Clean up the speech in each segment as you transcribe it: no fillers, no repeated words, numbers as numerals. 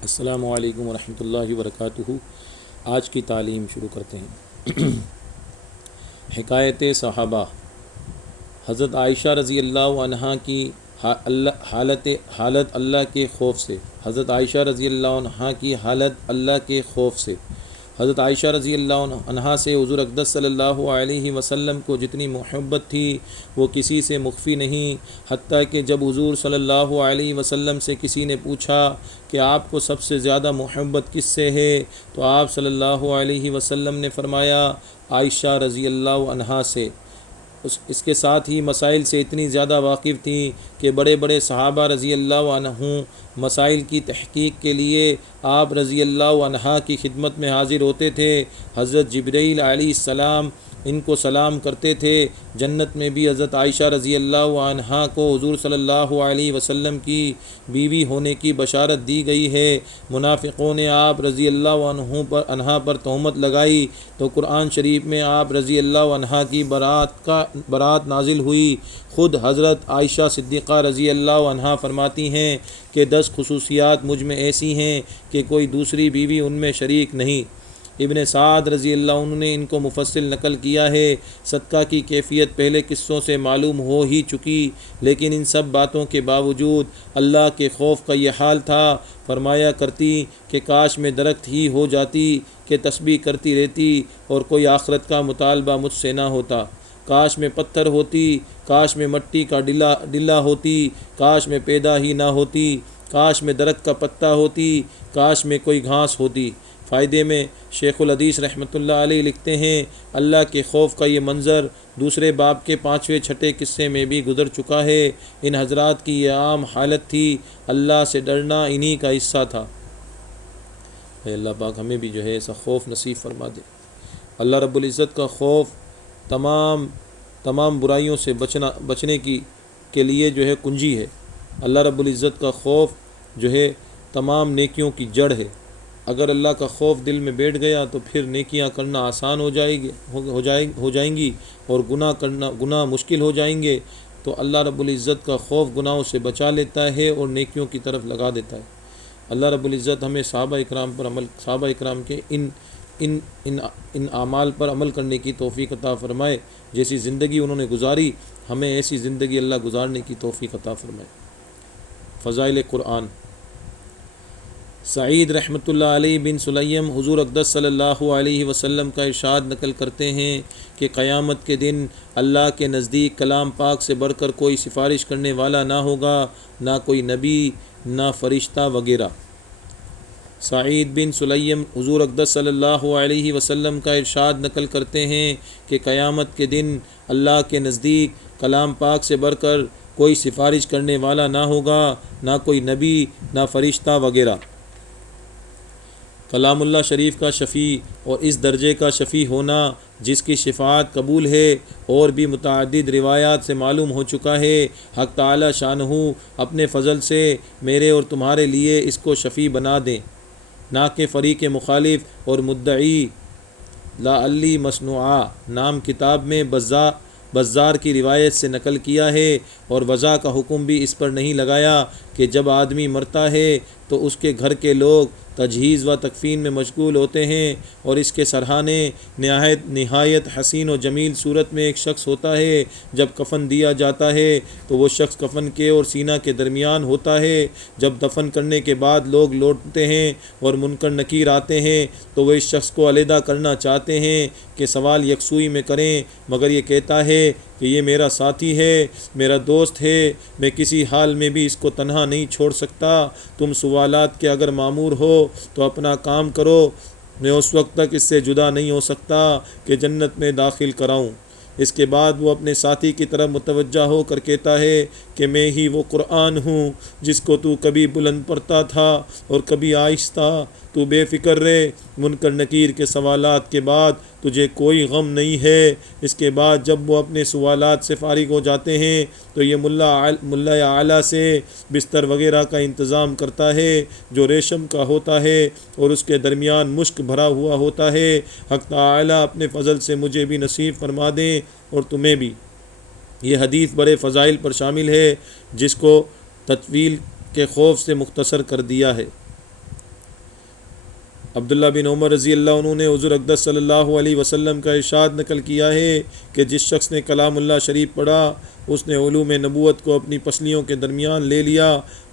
السلام علیکم ورحمۃ اللہ وبرکاتہ۔ آج کی تعلیم شروع کرتے ہیں۔ حکایت صحابہ۔ حضرت عائشہ رضی اللہ عنہا کی حالت اللہ کے خوف سے۔ حضرت عائشہ رضی اللہ عنہا کی حالت اللہ کے خوف سے۔ حضرت عائشہ رضی اللہ عنہا سے حضور اقدس صلی اللہ علیہ وسلم کو جتنی محبت تھی وہ کسی سے مخفی نہیں، حتیٰ کہ جب حضور صلی اللہ علیہ وسلم سے کسی نے پوچھا کہ آپ کو سب سے زیادہ محبت کس سے ہے، تو آپ صلی اللہ علیہ وسلم نے فرمایا عائشہ رضی اللہ عنہا سے۔ اس کے ساتھ ہی مسائل سے اتنی زیادہ واقف تھیں کہ بڑے بڑے صحابہ رضی اللہ عنہم مسائل کی تحقیق کے لیے آپ رضی اللہ عنہا کی خدمت میں حاضر ہوتے تھے۔ حضرت جبرائیل علیہ السلام ان کو سلام کرتے تھے۔ جنت میں بھی حضرت عائشہ رضی اللہ عنہا کو حضور صلی اللہ علیہ وسلم کی بیوی ہونے کی بشارت دی گئی ہے۔ منافقوں نے آپ رضی اللہ عنہا پر تہمت لگائی تو قرآن شریف میں آپ رضی اللہ عنہا کی برات نازل ہوئی۔ خود حضرت عائشہ صدیقہ رضی اللہ عنہا فرماتی ہیں کہ 10 خصوصیات مجھ میں ایسی ہیں کہ کوئی دوسری بیوی ان میں شریک نہیں۔ ابن سعد رضی اللہ عنہ نے ان کو مفصل نقل کیا ہے۔ صدقہ کی کیفیت پہلے قصوں سے معلوم ہو ہی چکی، لیکن ان سب باتوں کے باوجود اللہ کے خوف کا یہ حال تھا۔ فرمایا کرتی کہ کاش میں درخت ہی ہو جاتی کہ تسبیح کرتی رہتی اور کوئی آخرت کا مطالبہ مجھ سے نہ ہوتا۔ کاش میں پتھر ہوتی، کاش میں مٹی کا ڈلا ہوتی، کاش میں پیدا ہی نہ ہوتی، کاش میں درخت کا پتا ہوتی، کاش میں کوئی گھاس ہوتی۔ فائدے میں شیخ الحدیث رحمۃ اللہ علیہ لکھتے ہیں، اللہ کے خوف کا یہ منظر دوسرے باب کے 5ویں 6 قصے میں بھی گزر چکا ہے۔ ان حضرات کی یہ عام حالت تھی، اللہ سے ڈرنا انہی کا حصہ تھا۔ اے اللہ پاک ہمیں بھی ایسا خوف نصیب فرما دے۔ اللہ رب العزت کا خوف تمام برائیوں سے بچنے کے لیے کنجی ہے۔ اللہ رب العزت کا خوف تمام نیکیوں کی جڑ ہے۔ اگر اللہ کا خوف دل میں بیٹھ گیا تو پھر نیکیاں کرنا آسان ہو جائیں گی اور گناہ مشکل ہو جائیں گے۔ تو اللہ رب العزت کا خوف گناہوں سے بچا لیتا ہے اور نیکیوں کی طرف لگا دیتا ہے۔ اللہ رب العزت ہمیں صحابہ اکرام کے ان اعمال پر عمل کرنے کی توفیق عطا فرمائے۔ جیسی زندگی انہوں نے گزاری ہمیں ایسی زندگی اللہ گزارنے کی توفیق عطا فرمائے۔ فضائل قرآن۔ سعید رحمۃ اللہ علیہ بن سلیم حضور اقدس صلی اللہ علیہ وسلم کا ارشاد نقل کرتے ہیں کہ قیامت کے دن اللہ کے نزدیک کلام پاک سے بڑھ کر کوئی سفارش کرنے والا نہ ہوگا، نہ کوئی نبی، نہ فرشتہ وغیرہ۔ سعید بن سلیم حضور اقدس صلی اللہ علیہ وسلم کا ارشاد نقل کرتے ہیں کہ قیامت کے دن اللہ کے نزدیک کلام پاک سے بڑھ کر کوئی سفارش کرنے والا نہ ہوگا، نہ کوئی نبی، نہ فرشتہ وغیرہ۔ کلام اللہ شریف کا شفیع اور اس درجے کا شفیع ہونا جس کی شفاعت قبول ہے اور بھی متعدد روایات سے معلوم ہو چکا ہے۔ حق تعالی شانہ اپنے فضل سے میرے اور تمہارے لیے اس کو شفیع بنا دیں، نہ کہ فریق مخالف اور مدعی لعلی مصنوعہ نام کتاب میں بزار کی روایت سے نقل کیا ہے، اور وضع کا حکم بھی اس پر نہیں لگایا کہ جب آدمی مرتا ہے تو اس کے گھر کے لوگ تجہیز و تکفین میں مشغول ہوتے ہیں، اور اس کے سرہانے نہایت حسین و جمیل صورت میں ایک شخص ہوتا ہے۔ جب کفن دیا جاتا ہے تو وہ شخص کفن کے اور سینہ کے درمیان ہوتا ہے۔ جب دفن کرنے کے بعد لوگ لوٹتے ہیں اور منکر نکیر آتے ہیں تو وہ اس شخص کو علیحدہ کرنا چاہتے ہیں کہ سوال یکسوئی میں کریں، مگر یہ کہتا ہے کہ یہ میرا ساتھی ہے، میرا دوست ہے، میں کسی حال میں بھی اس کو تنہا نہیں چھوڑ سکتا۔ تم سوالات کے اگر مامور ہو تو اپنا کام کرو، میں اس وقت تک اس سے جدا نہیں ہو سکتا کہ جنت میں داخل کراؤں۔ اس کے بعد وہ اپنے ساتھی کی طرف متوجہ ہو کر کہتا ہے کہ میں ہی وہ قرآن ہوں جس کو تو کبھی بلند پڑھتا تھا اور کبھی آہستہ۔ تو بے فکر رہے، منکر نکیر کے سوالات کے بعد تجھے کوئی غم نہیں ہے۔ اس کے بعد جب وہ اپنے سوالات سے فارغ ہو جاتے ہیں تو یہ ملا اعلیٰ سے بستر وغیرہ کا انتظام کرتا ہے جو ریشم کا ہوتا ہے اور اس کے درمیان مشک بھرا ہوا ہوتا ہے۔ حق تعالی اپنے فضل سے مجھے بھی نصیب فرما دیں اور تمہیں بھی۔ یہ حدیث بڑے فضائل پر شامل ہے جس کو تطویل کے خوف سے مختصر کر دیا ہے۔ عبداللہ بن عمر رضی اللہ عنہ نے حضور اقدس صلی اللہ علیہ وسلم کا ارشاد نقل کیا ہے کہ جس شخص نے کلام اللہ شریف پڑھا اس نے علوم نبوت کو اپنی پسلیوں کے درمیان لے لیا،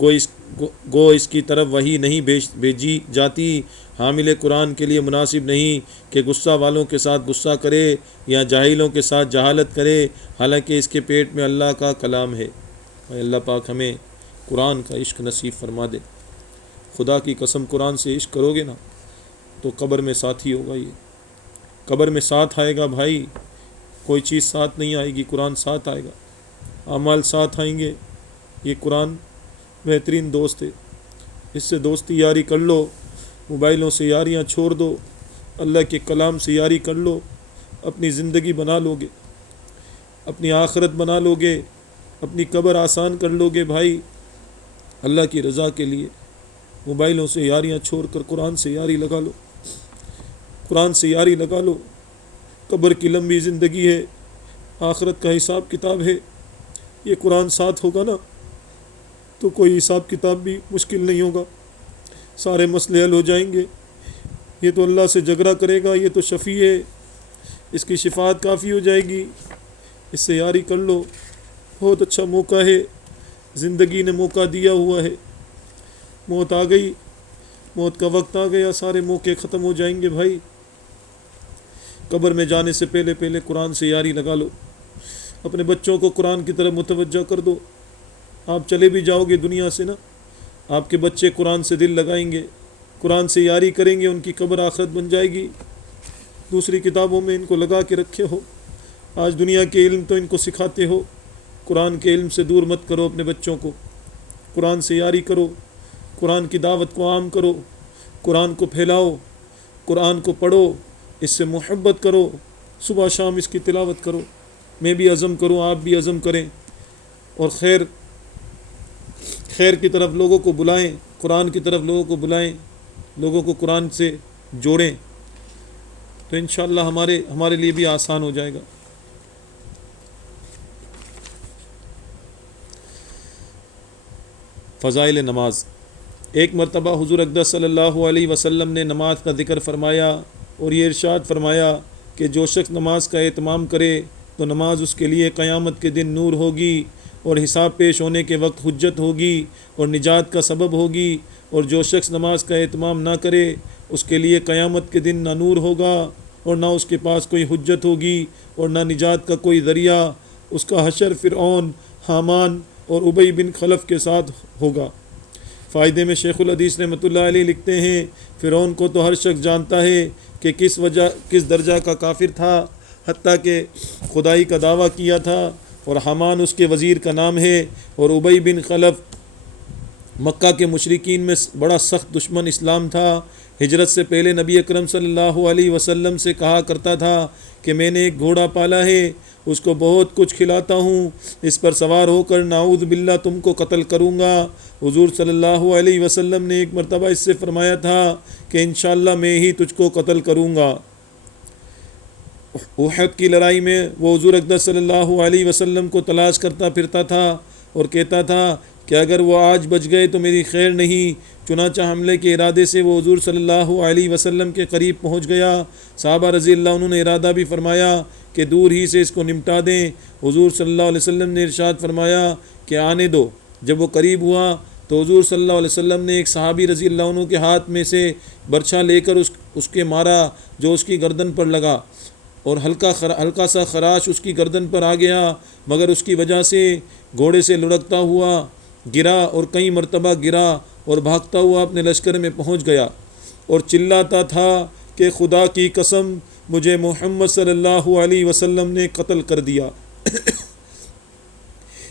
گو اس کی طرف وحی نہیں بھیجی جاتی۔ حامل قرآن کے لیے مناسب نہیں کہ غصہ والوں کے ساتھ غصہ کرے یا جاہلوں کے ساتھ جہالت کرے، حالانکہ اس کے پیٹ میں اللہ کا کلام ہے۔ اللہ پاک ہمیں قرآن کا عشق نصیب فرما دے۔ خدا کی قسم قرآن سے عشق کرو گے نا تو قبر میں ساتھی ہوگا، یہ قبر میں ساتھ آئے گا بھائی، کوئی چیز ساتھ نہیں آئے گی، قرآن ساتھ آئے گا، اعمال ساتھ آئیں گے۔ یہ قرآن بہترین دوست ہے، اس سے دوستی یاری کر لو، موبائلوں سے یاریاں چھوڑ دو، اللہ کے کلام سے یاری کر لو، اپنی زندگی بنا لو گے، اپنی آخرت بنا لو گے، اپنی قبر آسان کر لو گے بھائی۔ اللہ کی رضا کے لیے موبائلوں سے یاریاں چھوڑ کر قرآن سے یاری لگا لو، قرآن سے یاری لگا لو۔ قبر کی لمبی زندگی ہے، آخرت کا حساب کتاب ہے، یہ قرآن ساتھ ہوگا نا تو کوئی حساب کتاب بھی مشکل نہیں ہوگا، سارے مسئلے حل ہو جائیں گے۔ یہ تو اللہ سے جھگڑا کرے گا، یہ تو شفیع ہے، اس کی شفاعت کافی ہو جائے گی، اس سے یاری کر لو۔ بہت اچھا موقع ہے، زندگی نے موقع دیا ہوا ہے، موت آ گئی، موت کا وقت آ گیا، سارے موقع ختم ہو جائیں گے بھائی۔ قبر میں جانے سے پہلے قرآن سے یاری لگا لو، اپنے بچوں کو قرآن کی طرف متوجہ کر دو۔ آپ چلے بھی جاؤ گے دنیا سے نا، آپ کے بچے قرآن سے دل لگائیں گے، قرآن سے یاری کریں گے، ان کی قبر آخرت بن جائے گی۔ دوسری کتابوں میں ان کو لگا کے رکھے ہو، آج دنیا کے علم تو ان کو سکھاتے ہو، قرآن کے علم سے دور مت کرو اپنے بچوں کو، قرآن سے یاری کرو، قرآن کی دعوت کو عام کرو، قرآن کو پھیلاؤ، قرآن کو پڑھو، اس سے محبت کرو، صبح شام اس کی تلاوت کرو۔ میں بھی عزم کروں، آپ بھی عزم کریں، اور خیر کی طرف لوگوں کو بلائیں، قرآن کی طرف لوگوں کو بلائیں، لوگوں کو قرآن سے جوڑیں، تو انشاءاللہ ہمارے لیے بھی آسان ہو جائے گا۔ فضائل نماز۔ ایک مرتبہ حضور اقدس صلی اللہ علیہ وسلم نے نماز کا ذکر فرمایا اور یہ ارشاد فرمایا کہ جو شخص نماز کا اہتمام کرے تو نماز اس کے لیے قیامت کے دن نور ہوگی اور حساب پیش ہونے کے وقت حجت ہوگی اور نجات کا سبب ہوگی، اور جو شخص نماز کا اہتمام نہ کرے اس کے لیے قیامت کے دن نہ نور ہوگا اور نہ اس کے پاس کوئی حجت ہوگی اور نہ نجات کا کوئی ذریعہ۔ اس کا حشر فرعون، حامان اور ابی بن خلف کے ساتھ ہوگا۔ فائدے میں شیخ الحدیث رحمۃ اللہ علیہ لکھتے ہیں، فرعون کو تو ہر شخص جانتا ہے کہ کس درجہ کا کافر تھا، حتیٰ کہ خدائی کا دعویٰ کیا تھا، اور حامان اس کے وزیر کا نام ہے، اور ابی بن خلف مکہ کے مشرکین میں بڑا سخت دشمن اسلام تھا۔ ہجرت سے پہلے نبی اکرم صلی اللہ علیہ وسلم سے کہا کرتا تھا کہ میں نے ایک گھوڑا پالا ہے، اس کو بہت کچھ کھلاتا ہوں، اس پر سوار ہو کر نعوذ باللہ تم کو قتل کروں گا۔ حضور صلی اللہ علیہ وسلم نے ایک مرتبہ اس سے فرمایا تھا کہ انشاءاللہ میں ہی تجھ کو قتل کروں گا۔ احد کی لڑائی میں وہ حضور اقدس صلی اللہ علیہ وسلم کو تلاش کرتا پھرتا تھا اور کہتا تھا کہ اگر وہ آج بچ گئے تو میری خیر نہیں۔ چنانچہ حملے کے ارادے سے وہ حضور صلی اللہ علیہ وسلم کے قریب پہنچ گیا۔ صحابہ رضی اللہ عنہ نے ارادہ بھی فرمایا کہ دور ہی سے اس کو نمٹا دیں۔ حضور صلی اللہ علیہ وسلم نے ارشاد فرمایا کہ آنے دو۔ جب وہ قریب ہوا تو حضور صلی اللہ علیہ وسلم نے ایک صحابی رضی اللہ عنہ کے ہاتھ میں سے برچھا لے کر اس کے مارا جو اس کی گردن پر لگا، اور ہلکا سا خراش اس کی گردن پر آ گیا، مگر اس کی وجہ سے گھوڑے سے لڑکتا ہوا گرا اور کئی مرتبہ گرا اور بھاگتا ہوا اپنے لشکر میں پہنچ گیا اور چلاتا تھا کہ خدا کی قسم مجھے محمد صلی اللہ علیہ وسلم نے قتل کر دیا۔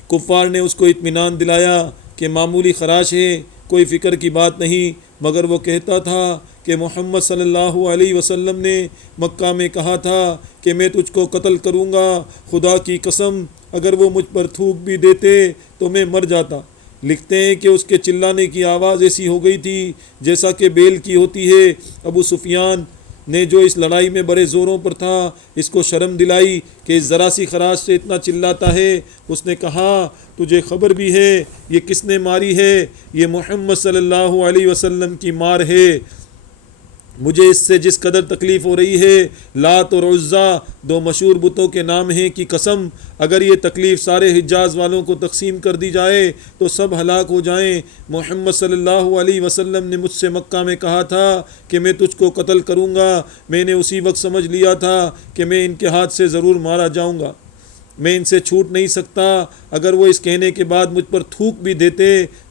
کفار نے اس کو اطمینان دلایا کہ معمولی خراش ہے، کوئی فکر کی بات نہیں، مگر وہ کہتا تھا کہ محمد صلی اللہ علیہ وسلم نے مکہ میں کہا تھا کہ میں تجھ کو قتل کروں گا، خدا کی قسم اگر وہ مجھ پر تھوک بھی دیتے تو میں مر جاتا۔ لکھتے ہیں کہ اس کے چلانے کی آواز ایسی ہو گئی تھی جیسا کہ بیل کی ہوتی ہے۔ ابو سفیان نے جو اس لڑائی میں بڑے زوروں پر تھا اس کو شرم دلائی کہ اس ذرا سی خراش سے اتنا چلاتا ہے۔ اس نے کہا تجھے خبر بھی ہے یہ کس نے ماری ہے؟ یہ محمد صلی اللہ علیہ وسلم کی مار ہے۔ مجھے اس سے جس قدر تکلیف ہو رہی ہے، لات اور عزا 2 مشہور بتوں کے نام ہیں کی قسم، اگر یہ تکلیف سارے حجاز والوں کو تقسیم کر دی جائے تو سب ہلاک ہو جائیں۔ محمد صلی اللہ علیہ وسلم نے مجھ سے مکہ میں کہا تھا کہ میں تجھ کو قتل کروں گا، میں نے اسی وقت سمجھ لیا تھا کہ میں ان کے ہاتھ سے ضرور مارا جاؤں گا، میں ان سے چھوٹ نہیں سکتا، اگر وہ اس کہنے کے بعد مجھ پر تھوک بھی دیتے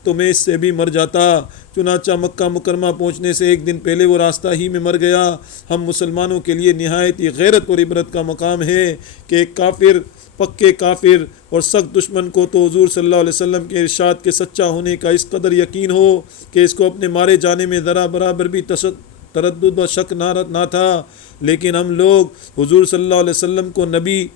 تو میں اس سے بھی مر جاتا۔ چنانچہ مکہ مکرمہ پہنچنے سے ایک دن پہلے وہ راستہ ہی میں مر گیا۔ ہم مسلمانوں کے لیے نہایت ہی غیرت اور عبرت کا مقام ہے کہ ایک کافر، پکے کافر اور سخت دشمن کو تو حضور صلی اللہ علیہ وسلم کے ارشاد کے سچا ہونے کا اس قدر یقین ہو کہ اس کو اپنے مارے جانے میں ذرا برابر بھی تردد و شک نہ تھا، لیکن ہم لوگ حضور صلی اللہ علیہ وسلم کو نبی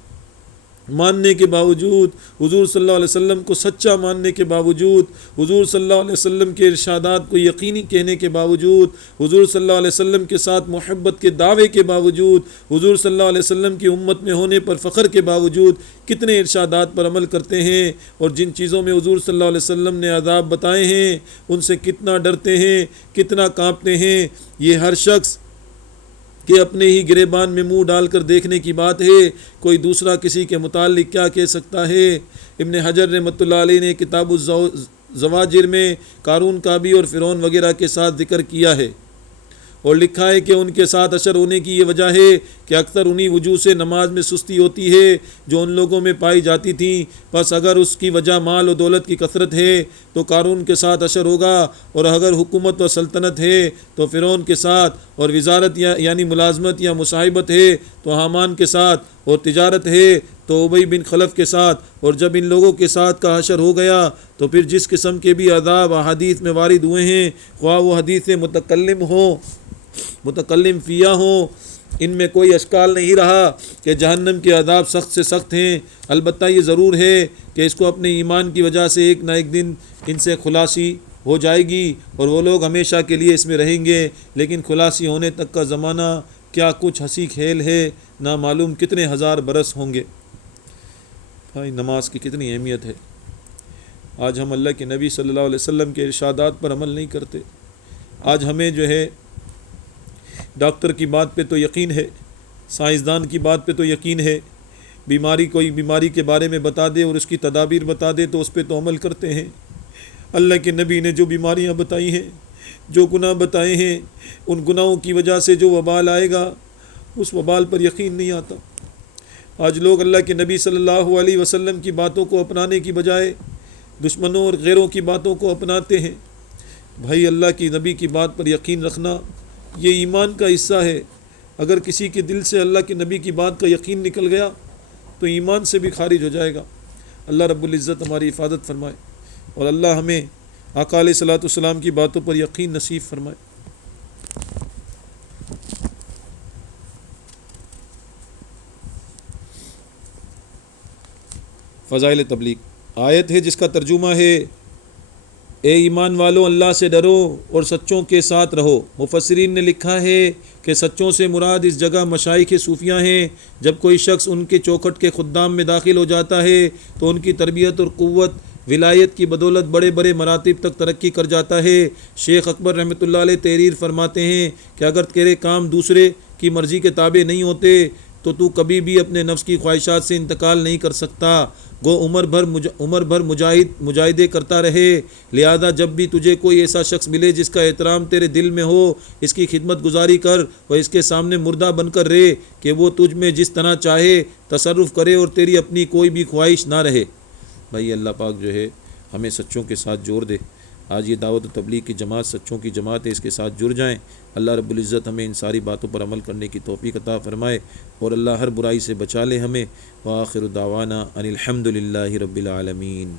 ماننے کے باوجود، حضور صلی اللہ علیہ وسلم کو سچا ماننے کے باوجود، حضور صلی اللہ علیہ وسلم کے ارشادات کو یقینی کہنے کے باوجود، حضور صلی اللہ علیہ وسلم کے ساتھ محبت کے دعوے کے باوجود، حضور صلی اللہ علیہ وسلم کی امت میں ہونے پر فخر کے باوجود کتنے ارشادات پر عمل کرتے ہیں، اور جن چیزوں میں حضور صلی اللہ علیہ وسلم نے عذاب بتائے ہیں ان سے کتنا ڈرتے ہیں، کتنا کانپتے ہیں۔ یہ ہر شخص کہ اپنے ہی گریبان میں منہ ڈال کر دیکھنے کی بات ہے، کوئی دوسرا کسی کے متعلق کیا کہہ سکتا ہے۔ ابن حجر رحمۃ اللہ علیہ نے کتاب الزواجر میں قارون کا بھی اور فرعون وغیرہ کے ساتھ ذکر کیا ہے اور لکھا ہے کہ ان کے ساتھ اشر ہونے کی یہ وجہ ہے کہ اکثر انہی وجوہ سے نماز میں سستی ہوتی ہے جو ان لوگوں میں پائی جاتی تھیں، بس اگر اس کی وجہ مال و دولت کی کثرت ہے تو قارون کے ساتھ اشر ہوگا، اور اگر حکومت و سلطنت ہے تو فرعون کے ساتھ، اور وزارت یعنی ملازمت یا مصاحبت ہے تو حامان کے ساتھ، اور تجارت ہے تو ابی بن خلف کے ساتھ، اور جب ان لوگوں کے ساتھ کا حشر ہو گیا تو پھر جس قسم کے بھی عذاب احادیث میں وارد ہوئے ہیں، خواہ وہ حدیث متکلم فیہ ہوں، ان میں کوئی اشکال نہیں رہا کہ جہنم کے عذاب سخت سے سخت ہیں۔ البتہ یہ ضرور ہے کہ اس کو اپنے ایمان کی وجہ سے ایک نہ ایک دن ان سے خلاصی ہو جائے گی اور وہ لوگ ہمیشہ کے لیے اس میں رہیں گے، لیکن خلاصی ہونے تک کا زمانہ کیا کچھ ہنسی کھیل ہے، نہ معلوم کتنے ہزار برس ہوں گے۔ بھائی نماز کی کتنی اہمیت ہے۔ آج ہم اللہ کے نبی صلی اللہ علیہ وسلم کے ارشادات پر عمل نہیں کرتے۔ آج ہمیں جو ہے ڈاکٹر کی بات پہ تو یقین ہے، سائنسدان کی بات پہ تو یقین ہے، کوئی بیماری کے بارے میں بتا دے اور اس کی تدابیر بتا دے تو اس پہ تو عمل کرتے ہیں۔ اللہ کے نبی نے جو بیماریاں بتائی ہیں، جو گناہ بتائے ہیں، ان گناہوں کی وجہ سے جو وبال آئے گا اس وبال پر یقین نہیں آتا۔ آج لوگ اللہ کے نبی صلی اللہ علیہ وسلم کی باتوں کو اپنانے کی بجائے دشمنوں اور غیروں کی باتوں کو اپناتے ہیں۔ بھائی اللہ کی نبی کی بات پر یقین رکھنا یہ ایمان کا حصہ ہے۔ اگر کسی کے دل سے اللہ کے نبی کی بات کا یقین نکل گیا تو ایمان سے بھی خارج ہو جائے گا۔ اللہ رب العزت ہماری حفاظت فرمائے اور اللہ ہمیں آقا علیہ الصلوۃ والسلام کی باتوں پر یقین نصیب فرمائے۔ فضائل تبلیغ آیت ہے جس کا ترجمہ ہے اے ایمان والو اللہ سے ڈرو اور سچوں کے ساتھ رہو۔ مفسرین نے لکھا ہے کہ سچوں سے مراد اس جگہ مشائخ صوفیہ ہیں۔ جب کوئی شخص ان کے چوکھٹ کے خدام میں داخل ہو جاتا ہے تو ان کی تربیت اور قوت ولایت کی بدولت بڑے بڑے مراتب تک ترقی کر جاتا ہے۔ شیخ اکبر رحمۃ اللہ علیہ تحریر فرماتے ہیں کہ اگر تیرے کام دوسرے کی مرضی کے تابع نہیں ہوتے تو کبھی بھی اپنے نفس کی خواہشات سے انتقال نہیں کر سکتا۔ گو عمر بھر مجاہدے کرتا رہے، لہذا جب بھی تجھے کوئی ایسا شخص ملے جس کا احترام تیرے دل میں ہو، اس کی خدمت گزاری کر اور اس کے سامنے مردہ بن کر رہے کہ وہ تجھ میں جس طرح چاہے تصرف کرے اور تیری اپنی کوئی بھی خواہش نہ رہے۔ بھائی اللہ پاک جو ہے ہمیں سچوں کے ساتھ جوڑ دے۔ آج یہ دعوت و تبلیغ کی جماعت سچوں کی جماعت ہے، اس کے ساتھ جڑ جائیں۔ اللہ رب العزت ہمیں ان ساری باتوں پر عمل کرنے کی توفیق عطا فرمائے اور اللہ ہر برائی سے بچا لے ہمیں۔ وآخر دعوانا ان الحمد للہ رب العالمین۔